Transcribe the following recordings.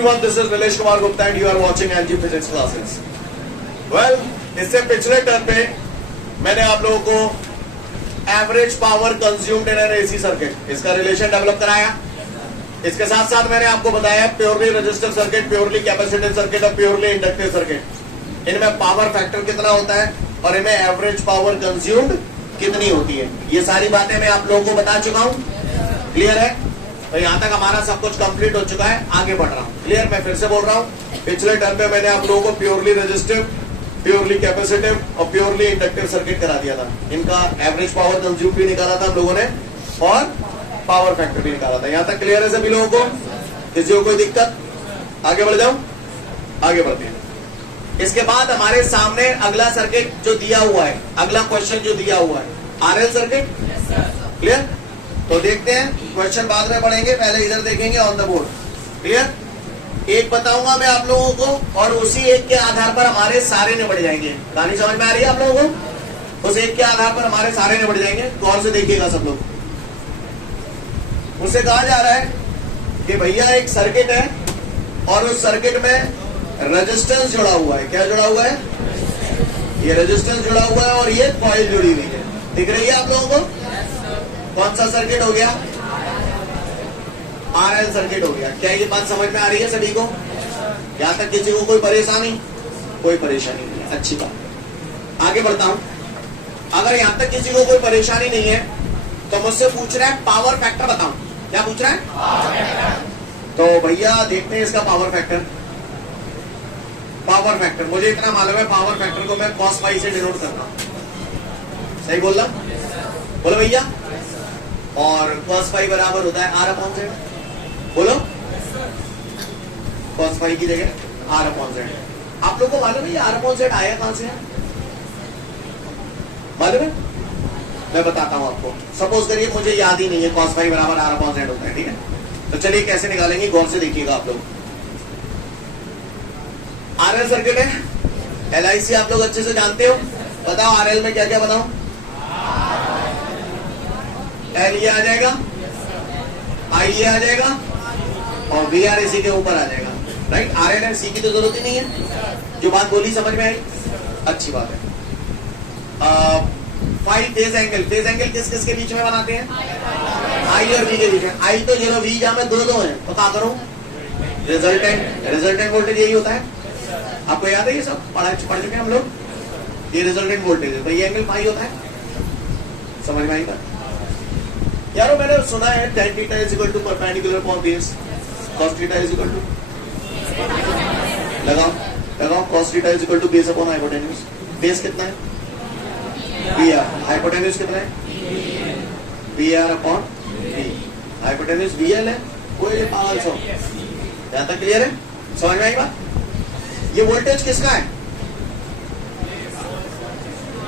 everyone, this is Nilesh Kumar Gupta and you are watching LG Physics classes. Well, इससे पिछले term पे मैंने आप लोगों को average power consumed in an AC circuit इसका रिलेशन डेवलप कराया. इसके साथ साथ मैंने आपको बताया purely resistive circuit, purely capacitive circuit और प्योरली इंडक्टिव सर्किट, इनमें पावर फैक्टर कितना होता है और इनमें एवरेज पावर कंज्यूम्ड कितनी होती है. ये सारी बातें मैं आप लोगों को बता चुका हूं. क्लियर है? तो यहां तक हमारा सब कुछ कंप्लीट हो चुका है. आगे बढ़ रहा हूं. क्लियर? मैं फिर से बोल रहा हूं, पिछले टर्म पे मैंने आप लोगों को प्योरली रेजिस्टिव, प्योरली कैपेसिटिव और प्योरली इंडक्टिव सर्किट करा दिया था. इनका एवरेज पावर कंज्यूम भी निकाला था हम लोगों ने और पावर फैक्टर भी निकाला था. यहां तक क्लियर है सभी लोगों को? किसी को कोई दिक्कत? आगे बढ़ जाओ. आगे बढ़ते हैं. इसके बाद हमारे सामने अगला सर्किट जो दिया हुआ है, अगला क्वेश्चन जो दिया हुआ है, आरएल सर्किट. क्लियर? तो देखते हैं. क्वेश्चन बाद में पढ़ेंगे, पहले इधर देखेंगे ऑन द बोर्ड. क्लियर? एक बताऊंगा मैं आप लोगों को और उसी एक के आधार पर हमारे सारे निपट जाएंगे. कहानी समझ में आ रही है आप लोगों को? उस एक के आधार पर हमारे सारे निपट जाएंगे. गौर से देखिएगा सब लोग. मुझसे कहा जा रहा है कि भैया एक सर्किट है और उस सर्किट में रेजिस्टेंस जुड़ा हुआ है. क्या जुड़ा हुआ है? ये रेजिस्टेंस जुड़ा हुआ है और ये कॉइल जुड़ी हुई है. दिख रही है आप लोगों को? कौन सा सर्किट हो गया? आरएल सर्किट हो गया. क्या ये बात समझ में आ रही है सभी को? यहां तक किसी को कोई परेशानी? कोई परेशानी नहीं है. अच्छी बात. आगे बढ़ता हूं. अगर यहां तक किसी को कोई परेशानी नहीं है तो मुझसे पूछ रहा है पावर फैक्टर बताऊं. क्या पूछ रहा है? तो भैया देखते हैं इसका पावर फैक्टर. पावर फैक्टर मुझे इतना मालूम है, पावर फैक्टर को मैं cos फाई से डिनोट करता हूं. सही बोल रहा? बोलो भैया. और cos फाई बराबर होता है R अपॉन Z. बोलो. cos फाई की जगह R अपॉन Z. आप लोग को मालूम है ये R अपॉन Z आया कहां से है? मालूम है? मैं बताता हूं आपको. सपोज करिए मुझे याद ही नहीं है cos फाई बराबर R अपॉन Z होता है. ठीक है, तो चलिए कैसे निकालेंगे गौर से देखिएगा आप लोग. आरएल सर्किट है. एलआईसी आप लोग अच्छे से जानते हो. बताओ आरएल में क्या क्या बताओ. एल ये आ जाएगा, आई ये आ जाएगा और वी आर इसी के ऊपर आ जाएगा. राइट? आरएल एंड सी की तो जरूरत ही नहीं है. जो बात बोली समझ में आई? अच्छी बात है. Five phase angle. Phase angle किस किस के बीच में बनाते हैं? आई और वी के बीच में. आई तो जीरो, वी जहां में दो है तो क्या करो? रिजल्टेंट वोल्टेज यही होता है. आपको याद है ये सब? पढ़ चुके हैं हम लोग. ये रिजल्टेंट वोल्टेज है तो ये एंगल फाई होता है. समझ में आई बात? यारो मैंने सुना है tan theta is equal to perpendicular upon base. cos theta is equal to लगाओ cos theta is equal to base upon hypotenuse. Base कितना है? br. हाइपोटेन्यूज कितना है? br upon b. Hypotenuse bl है. कोई पावर सो. यहां तक clear है? समझ में आई बात? ये वोल्टेज किसका है?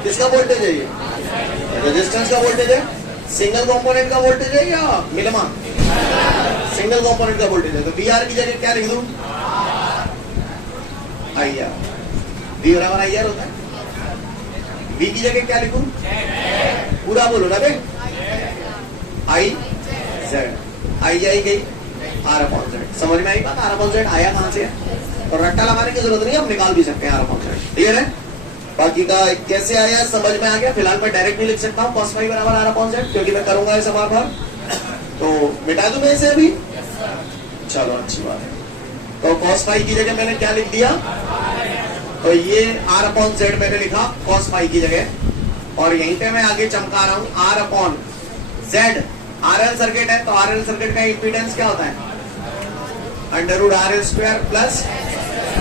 किसका वोल्टेज है? ये रेजिस्टेंस का वोल्टेज है. सिंगल कंपोनेंट का वोल्टेज है या मिलमा? सिंगल कंपोनेंट का वोल्टेज है. तो वी आर की जगह क्या लिख दूं? I R. वी बराबर आई आर होता है. वी की जगह क्या लिखूं? पूरा बोलो ना बे. I Z. आई आई गई आर अपॉन जेड. समझ में आई बात? आर अपॉन जेड आया कहां से है? और रट्टा लगाने की जरूरत नहीं है, हम निकाल भी सकते हैं आर अपॉन जेड. क्लियर है? बाकी का कैसे आया समझ में आ गया. फिलहाल मैं डायरेक्ट भी लिख सकता हूँ cos फाई बराबर आर अपॉन जेड, क्योंकि मैं करूंगा इसे बार बार. तो मिटा दूं मैं इसे अभी? चलो अच्छी बात है. तो cos फाई की जगह मैंने क्या लिख दिया? तो ये आर अपॉन जेड मैंने लिखा cos फाई की जगह. और यहीं पे मैं आगे चमका रहा हूं R upon Z. RL circuit है तो आरएल सर्किट का इम्पीडेंस क्या होता है? Under root RL square plus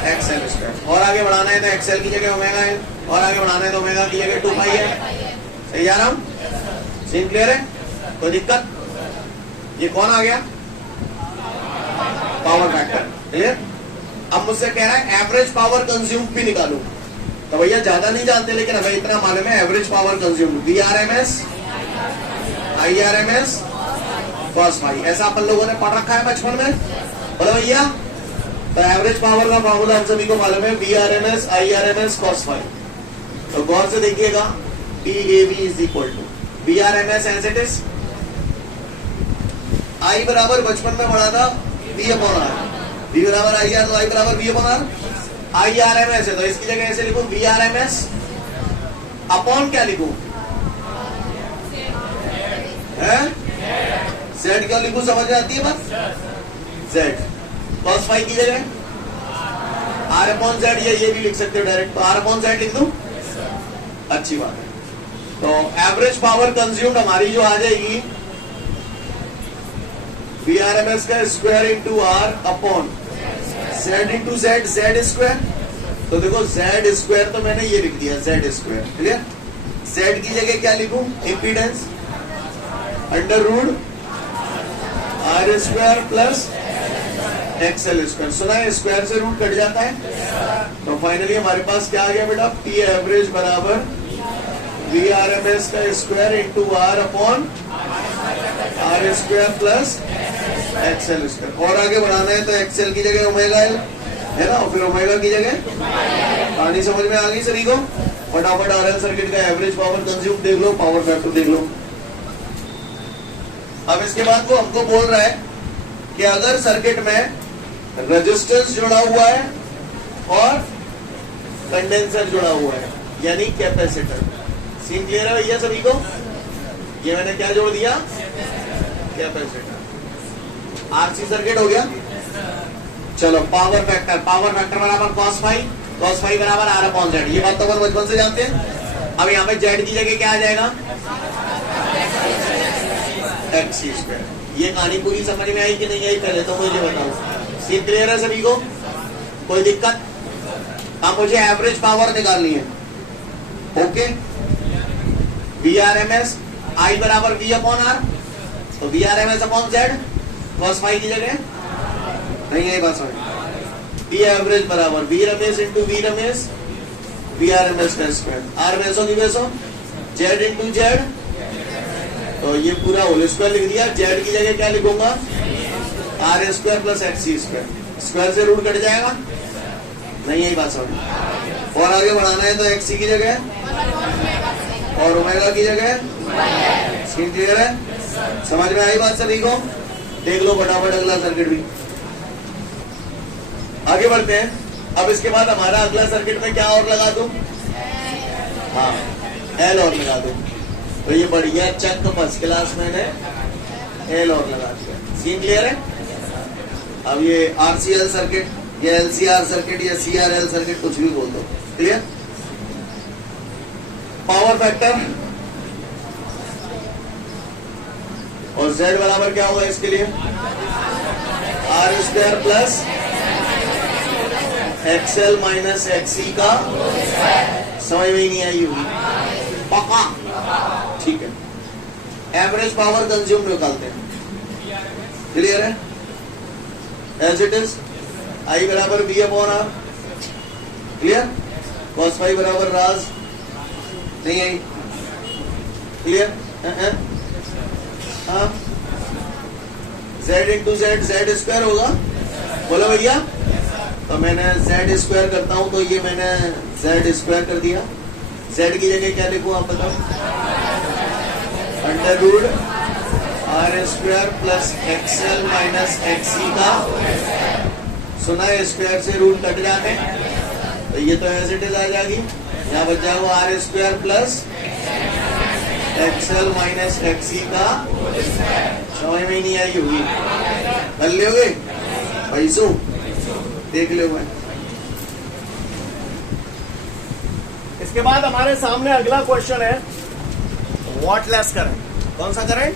XL square. और आगे बढ़ाना है तो XL की जगह ओमेगा है, और आगे बढ़ाना है तो ओमेगा की जगह 2 पाई है. सही जा रहा हूं? सीन क्लियर है? कोई दिक्कत? ये कौन आ गया? Power factor. क्लियर? अब मुझसे कह रहा है एवरेज पावर कंज्यूम भी निकालू. तो भैया ज्यादा नहीं जानते लेकिन हमें इतना मालूम है average power consume VRMS IRMS cos phi. ऐसा अपन लोगों ने पढ़ रखा है बचपन में. बोलो भैया. तो एवरेज पावर का फॉर्मूला हम सभी को मालूम है VRMS IRMS cos फाई. तो गौर से देखिएगा. PAV is equal to VRMS as it is. I बराबर बचपन में पढ़ा था V अपॉन R. V बराबर आई आर, तो आई बराबर V upon R. I R M S है तो इसकी जगह ऐसे लिखूं V R M S upon क्या लिखूं है Z, क्यों लिखूं समझ में आती है बात। Z cos फाई की जगह R अपॉन Z, ये भी लिख सकते हो डायरेक्ट, तो R अपॉन Z लिख दूं, अच्छी बात है। तो एवरेज पावर कंज्यूम्ड हमारी जो आ जाएगी VRMS का square into R upon Z into Z, Z square. तो देखो Z स्क्वायर तो मैंने ये लिख दिया Z स्क्वायर, क्लियर। Z की जगह क्या लिखूं, impedance under root R square plus XL square. सुना है स्क्वायर से रूट कट जाता है, तो फाइनली हमारे पास क्या आ गया बेटा, P एवरेज बराबर VRMS का square into R upon R square plus XL square. और आगे बढ़ाना है तो एक्सएल की जगह ओमेगा एल है ना, और फिर ओमेगा की जगह कहानी समझ में आ गई सभी को। फटाफट आरएल सर्किट का एवरेज पावर कंज्यूम देख लो, पावर फैक्टर देख लो। अब इसके बाद वो हमको बोल रहा है कि अगर सर्किट में रेजिस्टेंस जुड़ा हुआ है और कंडेंसर जुड़ा हुआ है यानी कैपेसिटर। सीन क्लियर है भैया सभी को। ये मैंने क्या जोड़ दिया, कैपेसिटर। आरसी सर्किट हो गया। चलो पावर फैक्टर, पावर फैक्टर बराबर cos फाई बराबर आर अपॉन जेड। ये बात तो अपन बचपन से जानते हैं। अब यहाँ पे जेड की जगह क्या आ जाएगा, एक्सी स्क्वायर। ये कहानी पूरी समझ में आई कि नहीं आई पहले तो मुझे बताओ। सीन क्लियर है सभी को, कोई दिक्कत। अब मुझे एवरेज पावर निकालनी है। ओके, VRMS आई बराबर V अपॉन आर, तो VRMS upon Z cos phi की जगह नहीं है बस। P एवरेज बराबर V RMS into V RMS VRMS का स्क्वायर, आर बेसो की बेसो जेड इंटू जेड, तो ये पूरा होल स्क्वायर लिख दिया। जेड की जगह क्या लिखूंगा, R square plus XC square. Square से रूट कट जाएगा, नहीं यही बात समझ। और आगे बढ़ाना है तो एक्सी की जगह और ओमेगा की जगह। सीन क्लियर है, समझ में आई बात सभी को। देख लो फटाफट अगला सर्किट भी। आगे बढ़ते हैं। अब इसके बाद हमारा अगला सर्किट में क्या और लगा दूं, हाँ एल और लगा दूं। तो ये बढ़िया चक फर्स्ट क्लास मैंने एल और लगा दिया। सीन क्लियर है। अब ये आरसीएल सर्किट या एलसीआर सर्किट या सीआरएल सर्किट कुछ भी बोल दो, क्लियर। पावर फैक्टर और Z बराबर क्या होगा इसके लिए, R square plus XL minus XC का। समझ में ही नहीं आई होगी पक्का, ठीक है। एवरेज पावर कंज्यूम निकालते हैं, क्लियर है। एज इट इज आई बराबर V upon R, clear. cos phi बराबर राज नहीं आई, क्लियर। हाँ Z into Z, Z square होगा, बोलो भैया। तो मैंने Z स्क्वायर करता हूं, तो ये मैंने Z स्क्वायर कर दिया। Z की जगह क्या लिखूं आप बताओ, under root R square plus XL minus XC का। सुना है स्क्वायर से रूट कट जाते हैं, तो ये तो एज इट इज आ जाएगी। यहाँ बच जाएगा R square plus XL minus XC का। समझ में नहीं आई होगी, कर लोगे पैसो, देख लो। इसके बाद हमारे सामने अगला क्वेश्चन है वॉटलेस करंट। कौन सा करंट,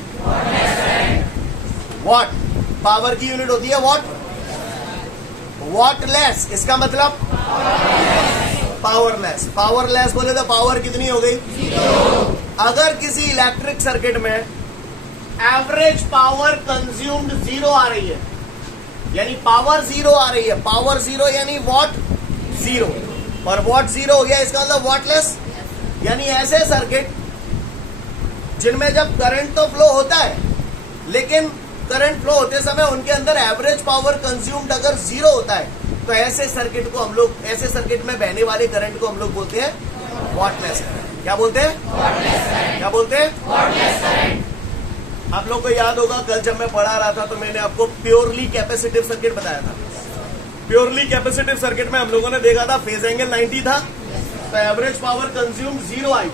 वॉट पावर की यूनिट होती है वॉट। वॉटलेस इसका मतलब पावरलेस। पावरलेस बोले तो पावर कितनी हो गई, अगर किसी इलेक्ट्रिक सर्किट में एवरेज पावर कंज्यूम्ड 0 आ रही है, यानी पावर 0 आ रही है, पावर 0 यानी वॉट 0, और वॉट 0 हो गया इसका मतलब वॉटलेस। यानी ऐसे सर्किट जिनमें जब करंट तो फ्लो होता है, लेकिन करंट फ्लो होते समय उनके अंदर एवरेज पावर कंज्यूम्ड अगर 0 होता है, तो ऐसे सर्किट को हम लोग, ऐसे सर्किट में बहने वाले करंट को हम लोग बोलते हैं वॉटलेस करंट। क्या बोलते हैं, क्या बोलते हैं, वॉटलेस करंट। आप लोग को याद होगा कल जब मैं पढ़ा रहा था तो मैंने आपको प्योरली कैपेसिटिव सर्किट बताया था। प्योरली कैपेसिटिव सर्किट में हम लोगों ने देखा था फेज एंगल 90 था, तो एवरेज पावर कंज्यूम 0 आई।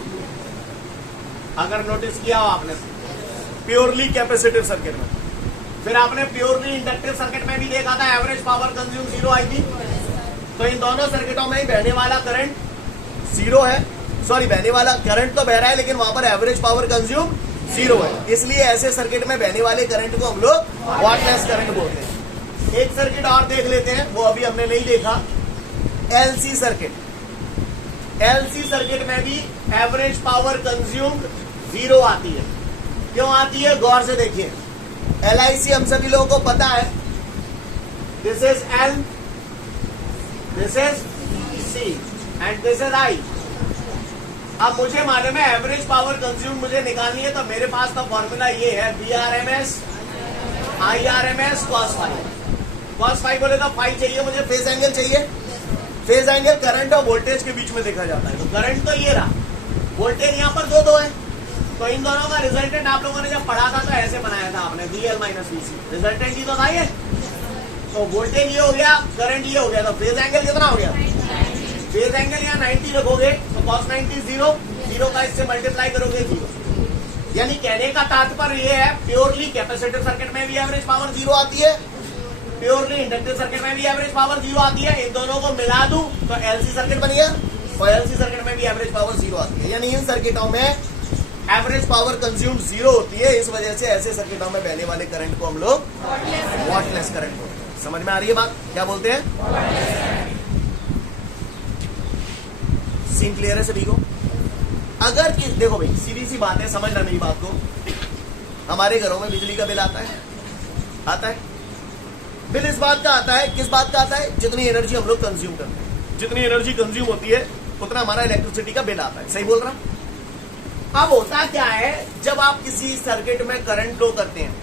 अगर नोटिस किया हो आपने प्योरली कैपेसिटिव सर्किट में। फिर आपने प्योरली इंडक्टिव सर्किट में भी देखा था एवरेज पावर कंज्यूम 0 आई थी। तो इन दोनों सर्किटों में ही बहने वाला करंट 0 है, सॉरी बहने वाला करंट तो बह रहा है लेकिन वहां पर एवरेज पावर कंज्यूम 0 है। इसलिए ऐसे सर्किट में बहने वाले करंट को हम लोग वॉटलेस करंट बोलते हैं। एक सर्किट और देख लेते हैं, वो अभी हमने नहीं देखा, एलसी सर्किट। एलसी सर्किट में भी एवरेज पावर कंज्यूम्ड 0 आती है। क्यों आती है, गौर से देखिए। LIC हम सभी लोगों को पता है, this is L, this is C and this is I। अब मुझे मालूम है एवरेज पावर कंज्यूम मुझे निकालनी है, तो मेरे पास का फॉर्मूला ये है VRMS IRMS cos phi। cos phi बोले तो फाई चाहिए मुझे, फेज एंगल चाहिए। फेज एंगल करंट और वोल्टेज के बीच में देखा जाता है। तो करंट तो ये रहा, वोल्टेज यहाँ पर दो है, तो इन दोनों का रिजल्टेंट आप लोगों ने जब पढ़ा था तो ऐसे बनाया था आपने, VL माइनस VC। रिजल्टेंट ही तो था ये। तो वोल्टेज ये हो गया, करंट ये हो गया, तो फेज एंगल कितना हो गया? फेज एंगल यहाँ 90 रखोगे तो cos 90 0, 0 का इससे मल्टीप्लाई करोगे 0। यानी कहने का तात्पर्य ये है, प्योरली कैपेसिटिव सर्किट में भी एवरेज पावर 0 आती है, प्योरली इंडक्टिव सर्किट में भी एवरेज पावर 0 आती है। इन दोनों को मिला दूं तो LC सर्किट बन गया, और LC सर्किट में भी एवरेज पावर 0 आती है। यानी इन सर्किटों में एवरेज पावर कंज्यूम 0 होती है। इस वजह से ऐसे सर्किटों में बहने वाले करंट को हम लोग वॉटलेस करंट बोलते हैं। समझ में आ रही है बात, क्या बोलते हैं? सीन क्लियर है सभी को? अगर देखो भाई, सीधी सी बात है, समझना मेरी बात को। हमारे घरों में बिजली का बिल आता है। बिल इस बात का आता है, किस बात का आता है? जितनी एनर्जी हम लोग कंज्यूम करते हैं, जितनी एनर्जी कंज्यूम होती है उतना हमारा इलेक्ट्रिसिटी का बिल आता है। सही बोल रहा? अब होता क्या है, जब आप किसी सर्किट में करंट फ्लो करते हैं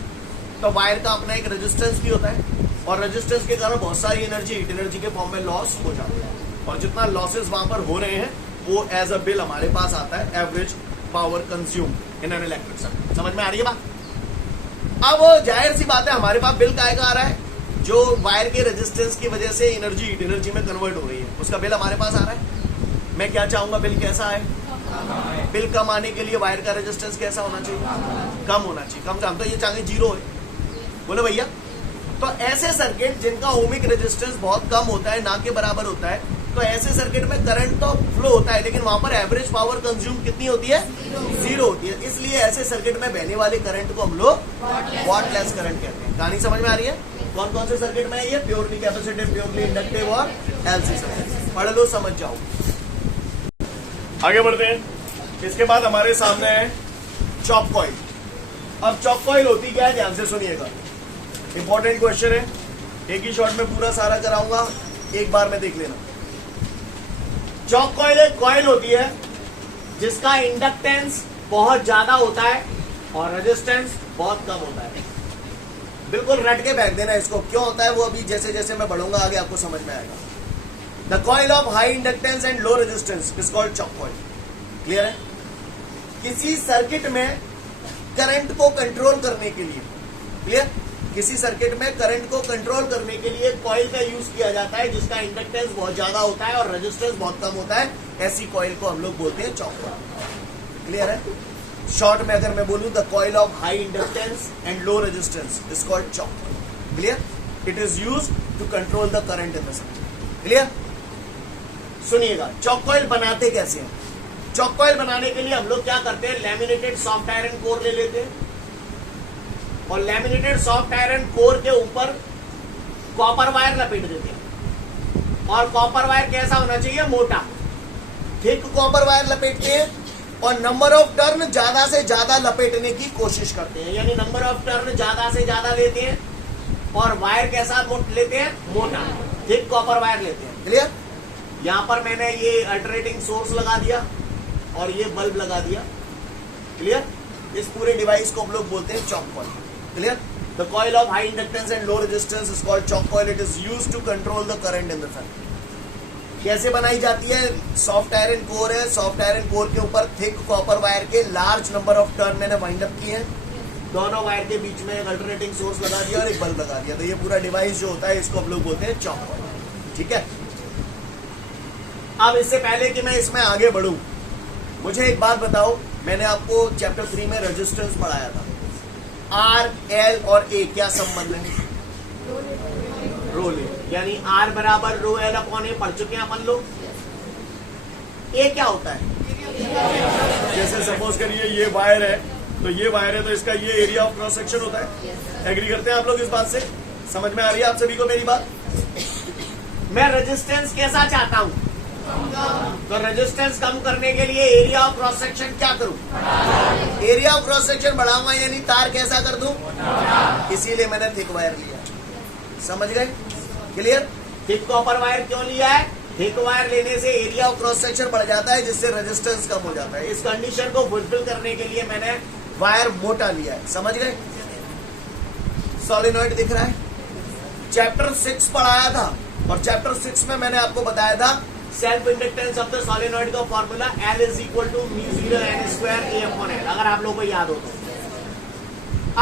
तो वायर का अपना एक रेजिस्टेंस भी होता है, और रेजिस्टेंस के कारण बहुत सारी एनर्जी हीट एनर्जी के फॉर्म में लॉस हो जाती है, और जितना लॉसेस वहां पर हो रहे हैं वो एज अ बिल हमारे पास आता है, average power consume in an electric circuit. समझ में आ रही है बात? अब जाहिर सी बात है, हमारे पास बिल काय का आ रहा है? जो वायर के रेजिस्टेंस की वजह से एनर्जी हीट एनर्जी में कन्वर्ट हो रही है, उसका बिल हमारे पास आ रहा है। मैं क्या चाहूंगा, बिल कैसा है? बिल कम आने के लिए वायर का रेजिस्टेंस कैसा होना चाहिए? कम होना चाहिए। कम से हम तो ये चाहेंगे 0 है, बोले भैया। तो ऐसे सर्किट जिनका ओमिक रेजिस्टेंस बहुत कम होता है, ना के बराबर होता है, तो ऐसे सर्किट में करंट तो फ्लो होता है लेकिन वहां पर एवरेज पावर कंज्यूम कितनी होती है? 0 होती है। इसलिए ऐसे सर्किट में बहने वाले करंट को हम लोग वॉटलेस करंट कहते हैं। कहानी समझ में आ रही है? कौन कौन से सर्किट में है ये? प्योरली कैपेसिटिव, प्योरली इंडक्टिव और LC सर्किट। पढ़ लो, समझ जाओ। आगे बढ़ते हैं। इसके बाद हमारे सामने है चॉप कॉइल। अब चॉप कॉइल होती क्या है, ध्यान से सुनिएगा, इंपॉर्टेंट क्वेश्चन है। एक ही शॉट में पूरा सारा कराऊंगा, एक बार में देख लेना। चॉप कॉइल एक कॉइल होती है जिसका इंडक्टेंस बहुत ज्यादा होता है और रेजिस्टेंस बहुत कम होता है। बिल्कुल रट के बैठ देना इसको, क्यों होता है वो अभी जैसे जैसे मैं बढ़ूंगा आगे आपको समझ में आएगा। The coil of high inductance and low resistance is called choke coil. Clear है? किसी सर्किट में करंट को कंट्रोल करने के लिए, क्लियर, किसी सर्किट में करंट को कंट्रोल करने के लिए कॉइल का यूज किया जाता है जिसका इंडक्टेंस बहुत ज्यादा होता है और रेजिस्टेंस बहुत कम होता है। ऐसी कॉइल को हम लोग बोलते हैं चॉप कॉइल। क्लियर है? शॉर्ट में अगर मैं बोलूं, the coil of high inductance and low resistance is called choke coil. Clear? It is use to control the current in the circuit. Clear? सुनिएगा, चॉप कॉइल बनाते कैसे हैं? चॉप कॉइल बनाने के लिए हम लोग क्या करते हैं, लैमिनेटेड सॉफ्ट आयरन कोर ले लेते हैं और लैमिनेटेड सॉफ्ट आयरन कोर के ऊपर कॉपर वायर लपेट देते हैं। और कॉपर वायर कैसा होना चाहिए? मोटा, थिक कॉपर वायर लपेटते हैं और नंबर ऑफ टर्न ज्यादा से ज्यादा लपेटने की कोशिश करते हैं। यानी नंबर ऑफ टर्न ज्यादा से ज्यादा लेते हैं और वायर कैसा लेते हैं? मोटा, थिक कॉपर वायर लेते हैं। क्लियर? यहां पर मैंने ये अल्टरनेटिंग सोर्स लगा दिया और ये बल्ब लगा दिया। क्लियर? इस पूरे डिवाइस को हम लोग बोलते हैं choke coil. Clear? The coil of high inductance and low resistance is called choke coil. It is used to control the current in the circuit. कैसे बनाई जाती है? सॉफ्ट आयरन कोर है, सॉफ्ट आयरन कोर के ऊपर thick copper wire के large number of turn मैंने wind up किए हैं। दोनों वायर के बीच में एक अल्टरनेटिंग सोर्स लगा दिया और एक बल्ब लगा दिया। तो ये पूरा डिवाइस जो होता है इसको हम लोग बोलते हैं चॉप कॉइल। ठीक है। अब इससे पहले कि मैं इसमें आगे बढ़ूं, मुझे एक बात बताओ, मैंने आपको चैप्टर 3 में रेजिस्टेंस पढ़ाया था। आर, एल और ए क्या संबंध है? रोल ए, यानी आर बराबर रो एल अपॉन ए पढ़ चुके हैं अपन लोग। ए क्या होता है? जैसे सपोज करिए ये वायर है, तो ये वायर है तो इसका ये एरिया ऑफ क्रॉस सेक्शन होता है। एग्री करते हैं आप लोग इस बात से? समझ में आ रही है आप सभी को मेरी बात? मैं रेजिस्टेंस कैसा चाहता हूं, तो रेजिस्टेंस कम करने के लिए एरिया ऑफ क्रॉस सेक्शन क्या करूं? एरिया ऑफ क्रॉस सेक्शन बढ़ाऊंगा, यानी तार कैसा कर दूं? इसीलिए मैंने थिक वायर लिया। समझ गए? क्लियर? थिक कॉपर वायर क्यों लिया है? थिक वायर लेने से एरिया ऑफ क्रॉस सेक्शन बढ़ जाता है, जिससे रेजिस्टेंस कम हो जाता है। इस कंडीशन को फुलफिल करने के लिए मैंने वायर मोटा लिया है। समझ गए? सॉलिनॉइड दिख रहा है? चैप्टर 6 पढ़ाया था, और चैप्टर 6 में मैंने आपको बताया था self inductance of the solenoid का formula L is equal to μ0 n square A upon L, अगर आप लोगों को याद हो तो।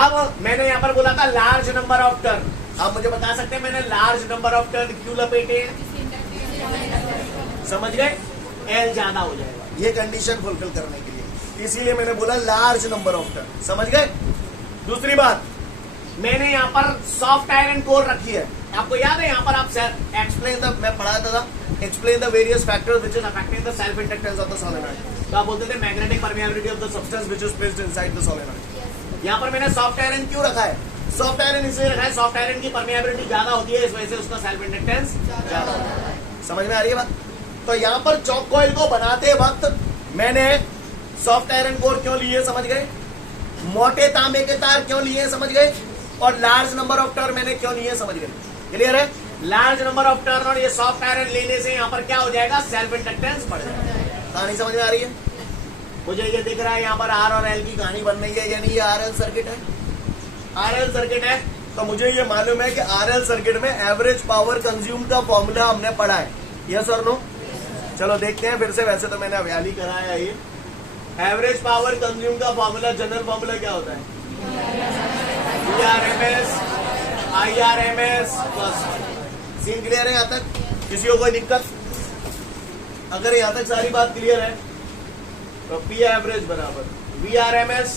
अब मैंने यहाँ पर बोला था लार्ज नंबर ऑफ टर्न। आप मुझे बता सकते हैं मैंने लार्ज नंबर ऑफ टर्न क्यों लपेटे? समझ गए? L ज्यादा हो जाएगा, ये कंडीशन फुलफिल करने के लिए, इसीलिए मैंने बोला लार्ज नंबर ऑफ टर्न। समझ गए? दूसरी बात, मैंने यहाँ पर सॉफ्ट आयरन कोर रखी है। आपको याद है यहाँ पर आप एक्सप्लेन द, मैं पढ़ाता था, explain the various factors which is affecting the self inductance of the solenoid. तो आप बोलते थे magnetic permeability of the substance which is placed inside the solenoid. यहाँ पर मैंने सॉफ्ट आयरन क्यों रखा है? सॉफ्ट आयरन इसलिए रखा है, सॉफ्ट आयरन की परमेबिलिटी ज्यादा होती है, इस वजह से उसका सेल्फ इंडक्टेंस ज्यादा होता है। समझ में आ रही है बात? तो यहाँ पर चॉक कॉइल को बनाते वक्त मैंने सॉफ्ट आयरन कोर क्यों लिए? समझ गए? मोटे तांबे के तार क्यों लिए? समझ गए? और लार्ज नंबर ऑफ टर्न मैंने क्यों लिए? समझ गए? क्लियर है? लार्ज नंबर ऑफ टर्न और ये सॉफ्ट आयरन लेने से यहाँ पर क्या हो जाएगा? सेल्फ इंडक्टेंस बढ़ जाएगा। कहानी समझ में आ रही है? मुझे ये दिख रहा है यहाँ पर आर और एल की कहानी बन रही है, यानी ये आरएल सर्किट है। आरएल सर्किट है तो मुझे ये मालूम है कि आरएल सर्किट में एवरेज पावर कंज्यूम का फॉर्मूला हमने पढ़ा है। यस और नो? चलो देखते हैं फिर से। वैसे तो मैंने अभी कराया है ये। एवरेज पावर कंज्यूम का फॉर्मूला, जनरल फॉर्मूला क्या होता है? VRMS IRMS plus. Scene clear है यहाँ तक? किसी को कोई दिक्कत? अगर यहाँ तक सारी बात क्लियर है तो P एवरेज बराबर VRMS,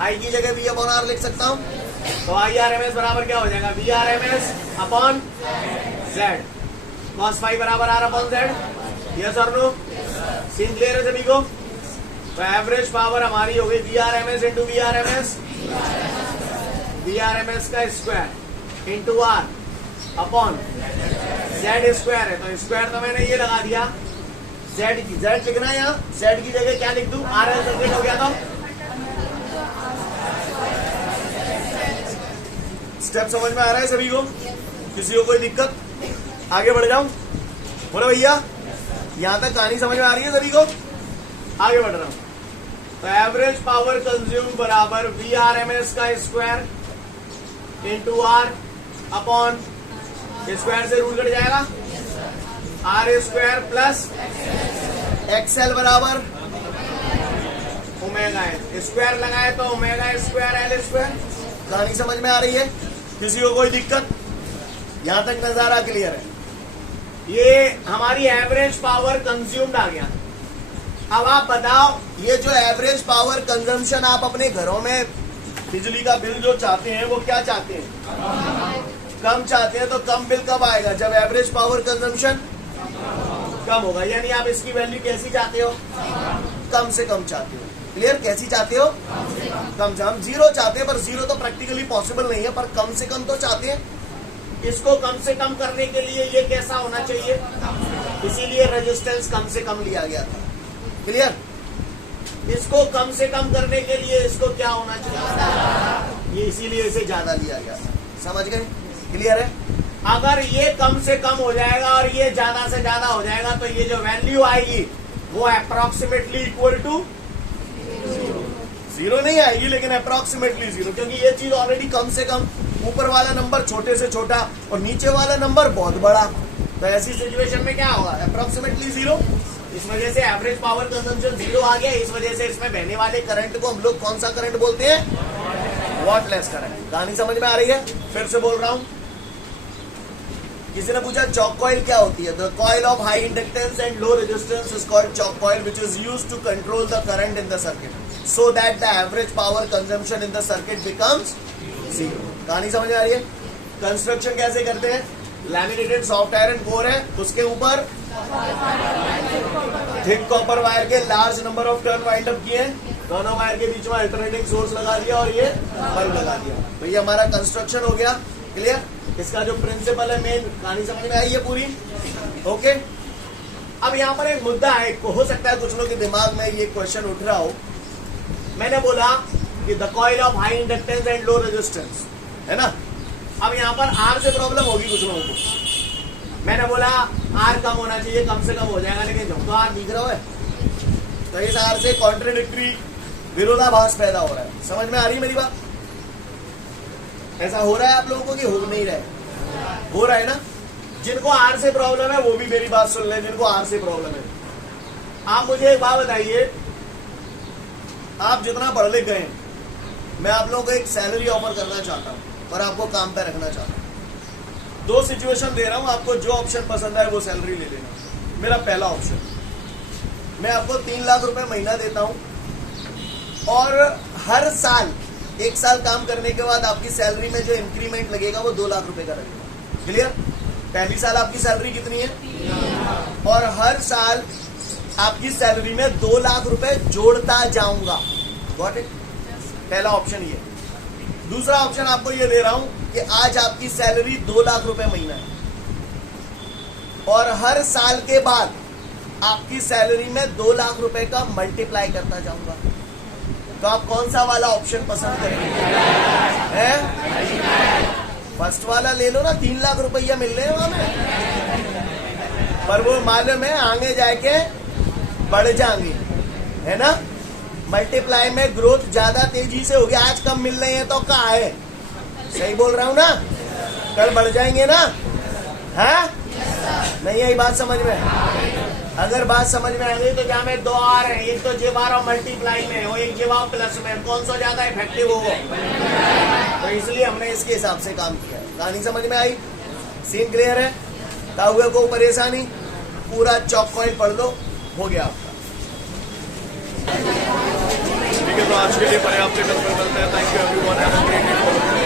I की जगह V अपॉन R लिख सकता हूँ, तो IRMS बराबर क्या हो जाएगा? VRMS upon Z, cos phi बराबर R अपॉन Z। यस और नो? सीन क्लियर है सभी को? तो एवरेज पावर हमारी हो गई VRMS इंटू VRMS, VRMS का square into R upon Z square है, तो स्क्वायर तो मैंने ये लगा दिया। Z लिखना है यहाँ, Z की जगह क्या लिख दूं? RL सर्किट हो गया। तो स्टेप समझ में आ रहा है सभी को? किसी को कोई दिक्कत? आगे बढ़ जाऊं? बोलो भैया, यहां तक कहानी समझ में आ रही है सभी को? आगे बढ़ रहा हूं। तो एवरेज पावर कंज्यूम बराबर VRMS का square into R upon square से रूल कट जाएगा, R स्क्वायर प्लस XL बराबर ओमेगा एल। स्क्वायर लगाए तो ओमेगा स्क्वायर L स्क्वायर। कहानी समझ में आ रही है? किसी को कोई दिक्कत? यहां तक नजारा क्लियर है? ये हमारी एवरेज पावर कंज्यूम्ड आ गया। अब आप बताओ, ये जो एवरेज पावर कंजम्पशन आप अपने घरों में बिजली का बिल जो चाहते हैं वो क्या चाहते हैं? कम चाहते हैं। तो कम बिल कब आएगा? जब एवरेज पावर कंजम्पशन कम होगा। यानी आप इसकी वैल्यू कैसी चाहते हो? कम से कम चाहते हो। क्लियर? कैसी चाहते हो? कम से हम जीरो चाहते हैं, पर जीरो तो प्रैक्टिकली पॉसिबल नहीं है, पर कम से कम तो चाहते हैं। इसको कम से कम करने के लिए ये कैसा होना चाहिए? इसीलिए रेजिस्टेंस कम से कम लिया गया था। क्लियर? इसको कम से कम करने के लिए इसको क्या होना चाहिए? ये इसीलिए इसे ज्यादा लिया गया। समझ गए? क्लियर है? अगर ये कम से कम हो जाएगा और ये ज्यादा से ज्यादा हो जाएगा तो ये जो वैल्यू आएगी वो अप्रोक्सीमेटली इक्वल टू जीरो नहीं आएगी, लेकिन अप्रोक्सीमेटली जीरो, क्योंकि ये चीज ऑलरेडी कम से कम, ऊपर वाला नंबर छोटे से छोटा और नीचे वाला नंबर बहुत बड़ा। तो ऐसी सिचुएशन में क्या होगा? Approximately zero. इस वजह से एवरेज पावर कंजम्पशन जीरो आ गया। इस वजह से इसमें बहने वाले करंट को हम लोग कौन सा करंट बोलते हैं? Wattless current. कहानी समझ में आ रही है? फिर से बोल रहा हूं, किसी ने पूछा चॉक कॉइल क्या होती है? The coil of high inductance and low resistance is called choke coil which is used to control the current in the circuit so that the average power consumption in the circuit becomes zero. कहानी समझ में आ रही है? Construction कैसे करते हैं? Laminated soft iron core है, उसके ऊपर थिक कॉपर वायर के large number of turn wind up किए, दोनों वायर के बीच में अल्टरनेटिंग सोर्स लगा दिया और ये बल्ब लगा दिया। तो ये हमारा कंस्ट्रक्शन हो गया। क्लियर? इसका जो प्रिंसिपल है मेन, कहानी समझ में आई है पूरी? ओके। अब यहाँ पर एक मुद्दा है, हो सकता है कुछ लोग के दिमाग में ये क्वेश्चन उठ रहा हो। मैंने बोला कि the coil of high inductance and low resistance, है ना? अब यहाँ पर आर से प्रॉब्लम होगी कुछ लोगों को। मैंने बोला आर कम होना चाहिए, कम से कम हो जाएगा, लेकिन जब तो आर दिख रहा है तो इस आर से कॉन्ट्रेडिक्टरी विरोधाभास पैदा हो रहा है। समझ में आ रही है मेरी बात? ऐसा हो रहा है आप लोगों को कि हो नहीं रहा है? हो रहा है ना? जिनको आर से प्रॉब्लम है वो भी मेरी बात सुन ले, जिनको आर से प्रॉब्लम है। आप मुझे एक बात बताइए, आप जितना पढ़ लिख गए, मैं आप लोगों को एक सैलरी ऑफर करना चाहता हूं और आपको काम पे रखना चाहता हूं। दो सिचुएशन दे रहा हूं, आपको जो ऑप्शन पसंद है वो सैलरी ले लेना। मेरा पहला ऑप्शन, मैं आपको 3 लाख रुपए महीना देता हूं और हर साल 1 साल काम करने के बाद आपकी सैलरी में जो इंक्रीमेंट लगेगा वो 2 लाख रुपए का लगेगा। क्लियर? पहली साल आपकी सैलरी कितनी है? और हर साल आपकी सैलरी में 2 लाख रुपए जोड़ता जाऊंगा। Got it? पहला ऑप्शन ये। दूसरा ऑप्शन आपको ये दे रहा हूं कि आज आपकी सैलरी 2 लाख रुपए महीना है और हर साल के बाद आपकी सैलरी में 2 लाख रुपए का मल्टीप्लाई करता जाऊंगा। तो आप कौन सा वाला ऑप्शन पसंद करेंगे? फर्स्ट वाला ले लो ना, 3 लाख रुपया मिल रहे हैं वहां में, पर वो मालूम है आगे जाके बढ़ जाएंगे, है ना? मल्टीप्लाई में ग्रोथ ज्यादा तेजी से होगी। आज कम मिल रही है तो कहाँ है? सही बोल रहा हूं ना? कल बढ़ जाएंगे ना? है नहीं? यही बात समझ में? अगर बात समझ में आ गई तो जहाँ में 2 आर है, एक तो जेबार और मल्टीप्लाई में और एक जेबार प्लस में, कौन सा ज्यादा इफेक्टिव होगा? तो इसलिए हमने इसके हिसाब से काम किया है। कहानी समझ में आई? सीन क्लियर है? ताहुए को परेशानी? पूरा चॉक कॉइल पढ़ लो, हो गया आपका। ठीक है, तो आज के लिए पर्याप्त है। Thank you everyone, have a great day.